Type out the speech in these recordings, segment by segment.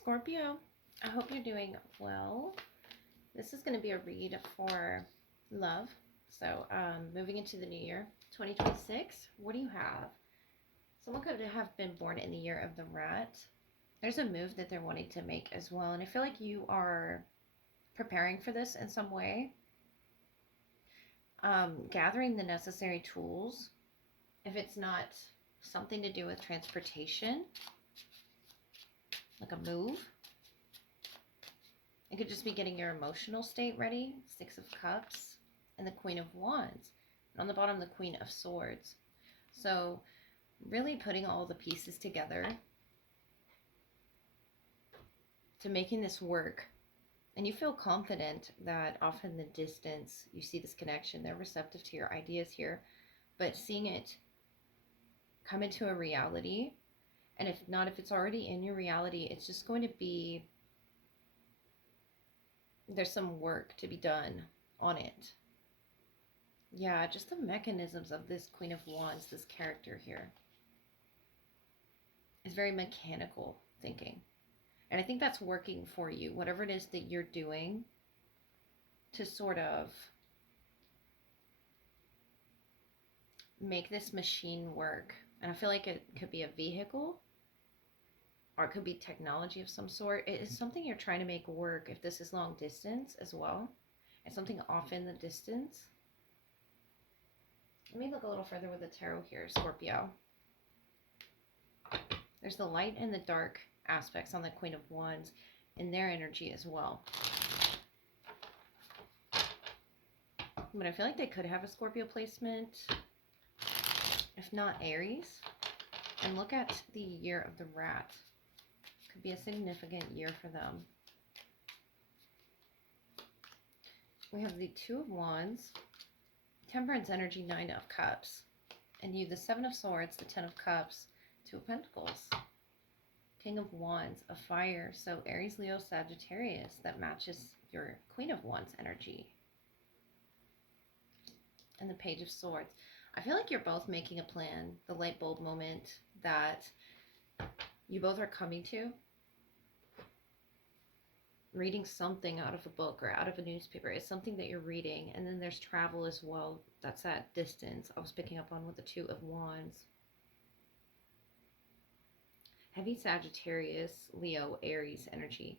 Scorpio, I hope you're doing well. This is going to be a read for love. So, moving into the new year, 2026, what do you have? Someone could have been born in the year of the rat. There's a move that they're wanting to make as well, and I feel like you are preparing for this in some way. Gathering the necessary tools. If it's not something to do with transportation, like a move, it could just be getting your emotional state ready. Six of Cups and the Queen of Wands. And on the bottom, the Queen of Swords. So really putting all the pieces together to making this work. And you feel confident that off in the distance, you see this connection. They're receptive to your ideas here. But seeing it come into a reality, and if not, if it's already in your reality, it's just going to be, there's some work to be done on it. Yeah, just the mechanisms of this Queen of Wands, this character here, is very mechanical thinking. And I think that's working for you, whatever it is that you're doing to sort of make this machine work. And I feel like it could be a vehicle, or it could be technology of some sort. It is something you're trying to make work if this is long distance as well. It's something off in the distance. Let me look a little further with the tarot here, Scorpio. There's the light and the dark aspects on the Queen of Wands in their energy as well. But I feel like they could have a Scorpio placement, if not Aries. And look at the year of the rat. Could be a significant year for them. We have the Two of Wands, Temperance energy, Nine of Cups, and you, the Seven of Swords, the Ten of Cups, Two of Pentacles, King of Wands, a fire. So Aries, Leo, Sagittarius, that matches your Queen of Wands energy. And the Page of Swords. I feel like you're both making a plan, the light bulb moment that you both are coming to. Reading something out of a book or out of a newspaper. It's something that you're reading. And then there's travel as well. That's that distance I was picking up on with the Two of Wands. Heavy Sagittarius, Leo, Aries energy.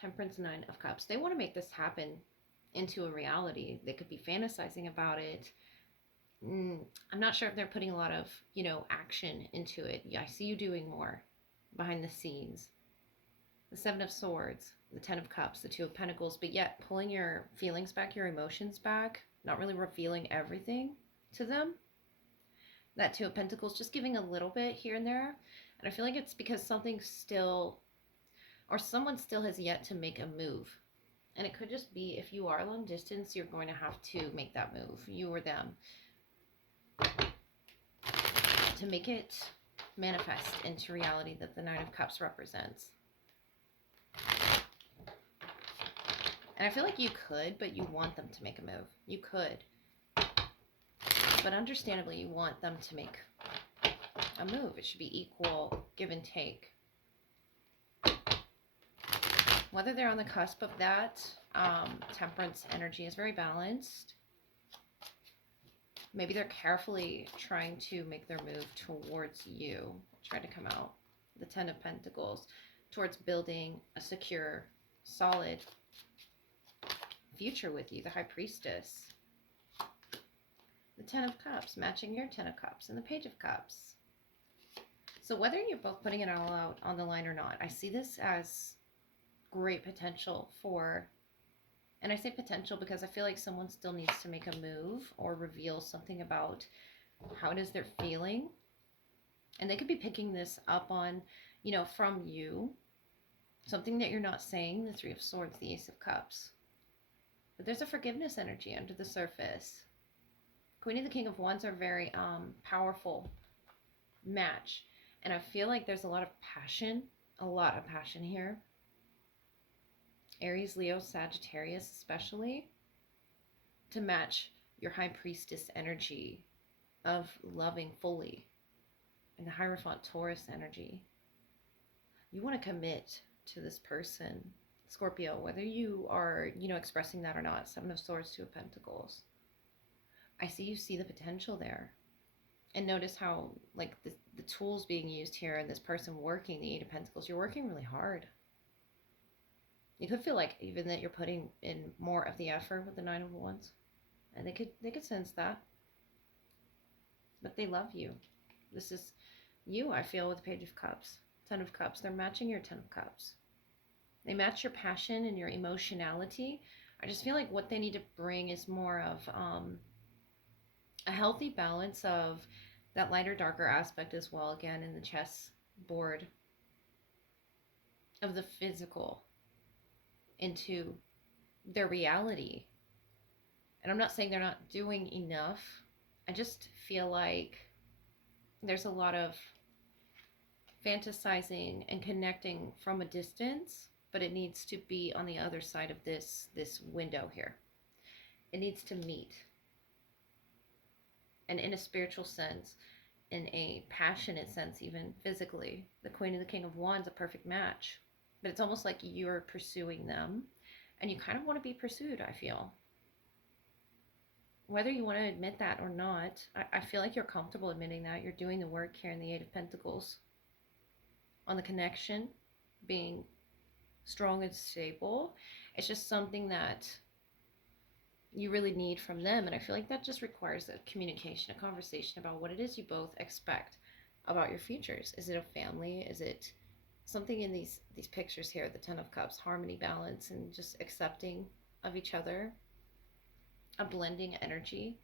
Temperance, Nine of Cups. They want to make this happen into a reality. They could be fantasizing about it. I'm not sure if they're putting a lot of, action into it. Yeah, I see you doing more behind the scenes. The Seven of Swords, the Ten of Cups, the Two of Pentacles, but yet pulling your feelings back, your emotions back, not really revealing everything to them. That Two of Pentacles, just giving a little bit here and there. And I feel like it's because something still, or someone still has yet to make a move. And it could just be, if you are long distance, you're going to have to make that move, you or them, to make it manifest into reality that the Nine of Cups represents. And I feel like you could, but you want them to make a move. You could. But understandably, you want them to make a move. It should be equal give and take. Whether they're on the cusp of that, Temperance energy is very balanced. Maybe they're carefully trying to make their move towards you. Try to come out. The Ten of Pentacles. Towards building a secure, solid future with you. The High Priestess. The Ten of Cups, matching your Ten of Cups. And the Page of Cups. So whether you're both putting it all out on the line or not, I see this as great potential for, and I say potential because I feel like someone still needs to make a move or reveal something about how it is they're feeling. And they could be picking this up on, from you. Something that you're not saying, the Three of Swords, the Ace of Cups. But there's a forgiveness energy under the surface. Queen and the King of Wands are very powerful match. And I feel like there's a lot of passion here. Aries, Leo, Sagittarius especially, to match your High Priestess energy of loving fully, and the Hierophant Taurus energy. You want to commit to this person, Scorpio, whether you are, expressing that or not. Seven of Swords, Two of Pentacles. I see you see the potential there. And notice how, like, the tools being used here and this person working the Eight of Pentacles, you're working really hard. You could feel like even that you're putting in more of the effort with the Nine of Wands. And they could sense that. But they love you. This is you, I feel, with the Page of Cups. Ten of Cups. They're matching your Ten of Cups. They match your passion and your emotionality. I just feel like what they need to bring is more of a healthy balance of that lighter, darker aspect as well, again, in the chess board, of the physical into their reality. And I'm not saying they're not doing enough. I just feel like there's a lot of fantasizing and connecting from a distance, but it needs to be on the other side of this window here. It needs to meet. And in a spiritual sense, in a passionate sense, even physically, the Queen and the King of Wands, a perfect match. But it's almost like you're pursuing them, and you kind of want to be pursued, I feel. Whether you want to admit that or not, I feel like you're comfortable admitting that. You're doing the work here in the Eight of Pentacles. On the connection, being strong and stable. It's just something that you really need from them. And I feel like that just requires a communication, a conversation about what it is you both expect about your futures. Is it a family? Is it something in these pictures here, the Ten of Cups, harmony, balance, and just accepting of each other, a blending energy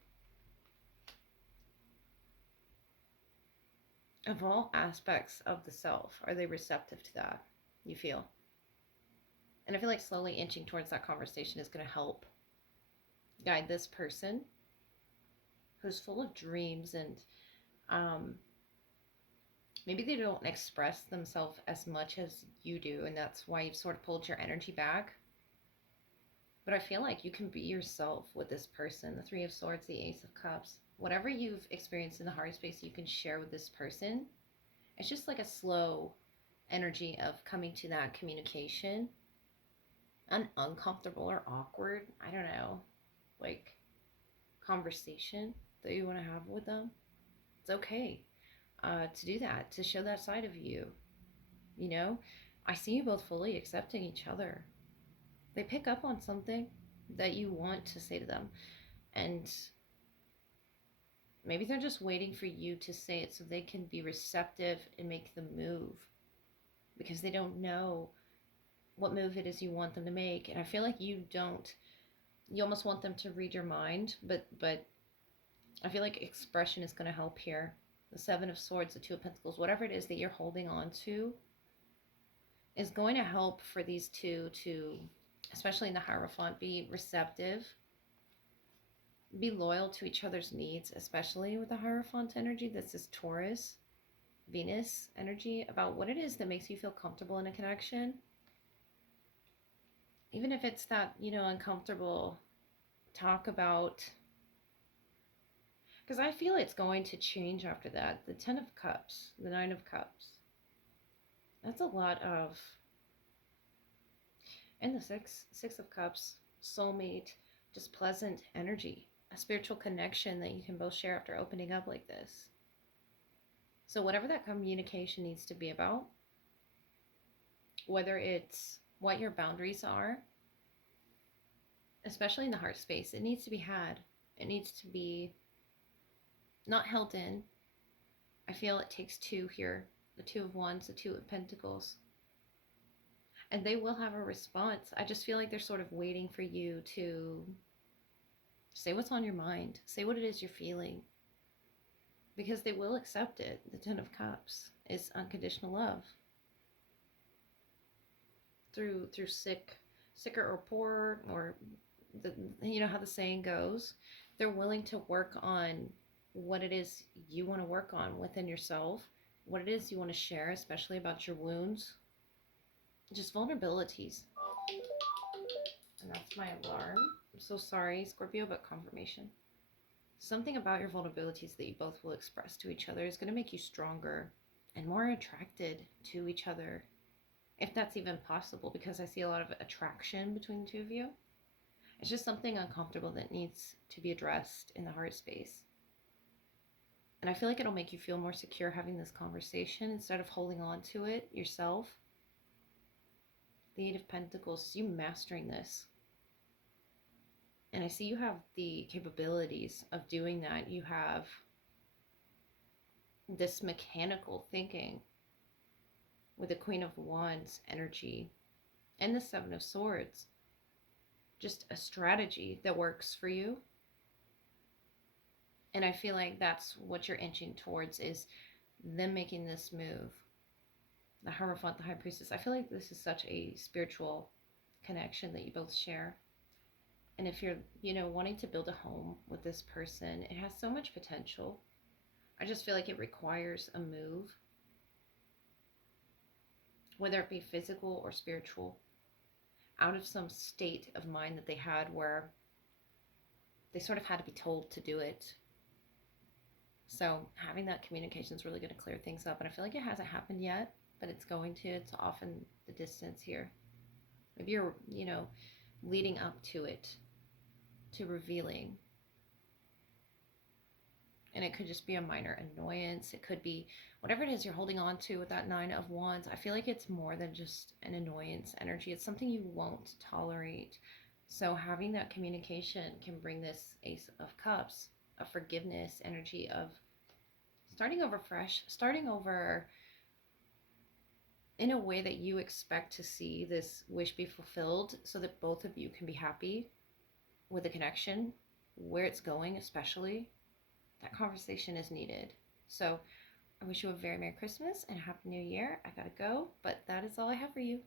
of all aspects of the self. Are they receptive to that, you feel? And I feel like slowly inching towards that conversation is going to help guide this person who's full of dreams, and maybe they don't express themselves as much as you do, and that's why you've sort of pulled your energy back. But I feel like you can be yourself with this person. The Three of Swords, the Ace of Cups. Whatever you've experienced in the heart space, you can share with this person. It's just like a slow energy of coming to that communication. Uncomfortable or awkward, I don't know, like conversation that you want to have with them. It's okay to do that, to show that side of you. You know, I see you both fully accepting each other. They pick up on something that you want to say to them, and maybe they're just waiting for you to say it so they can be receptive and make the move, because they don't know what move it is you want them to make. And I feel like you almost want them to read your mind, but I feel like expression is going to help here. The Seven of Swords, the Two of Pentacles, whatever it is that you're holding on to is going to help for these two to, especially in the Hierophant, be receptive, be loyal to each other's needs, especially with the Hierophant energy. This is Taurus, Venus energy, about what it is that makes you feel comfortable in a connection. Even if it's that, uncomfortable talk about, because I feel it's going to change after that. The Ten of Cups, the Nine of Cups. That's a lot of, and the Six of Cups, soulmate, just pleasant energy, a spiritual connection that you can both share after opening up like this. So whatever that communication needs to be about, whether it's what your boundaries are, especially in the heart space, it needs to be had. It needs to be not held in. I feel it takes two here. The Two of Wands, the Two of Pentacles. And they will have a response. I just feel like they're sort of waiting for you to say what's on your mind. Say what it is you're feeling. Because they will accept it. The Ten of Cups is unconditional love. Through sicker or poor, or you know how the saying goes, they're willing to work on what it is you want to work on within yourself, what it is you want to share, especially about your wounds, just vulnerabilities. And that's my alarm. I'm so sorry, Scorpio, but confirmation. Something about your vulnerabilities that you both will express to each other is going to make you stronger and more attracted to each other. if that's even possible, because I see a lot of attraction between the two of you. It's just something uncomfortable that needs to be addressed in the heart space. And I feel like it'll make you feel more secure having this conversation instead of holding on to it yourself. The Eight of Pentacles, you mastering this. And I see you have the capabilities of doing that. You have this mechanical thinking with the Queen of Wands energy and the Seven of Swords. Just a strategy that works for you. And I feel like that's what you're inching towards, is them making this move. The Hierophant, the High Priestess. I feel like this is such a spiritual connection that you both share. And if you're, wanting to build a home with this person, it has so much potential. I just feel like it requires a move, whether it be physical or spiritual, out of some state of mind that they had where they sort of had to be told to do it. So having that communication is really going to clear things up. And I feel like it hasn't happened yet, but it's going to. It's often the distance here. Maybe you're, leading up to it, to revealing. And it could just be a minor annoyance. It could be whatever it is you're holding on to with that Nine of Wands. I feel like it's more than just an annoyance energy. It's something you won't tolerate. So having that communication can bring this Ace of Cups, a forgiveness energy of starting over fresh, starting over in a way that you expect to see this wish be fulfilled, so that both of you can be happy with the connection, where it's going especially. That conversation is needed. So I wish you a very Merry Christmas and a Happy New Year. I gotta go, but that is all I have for you.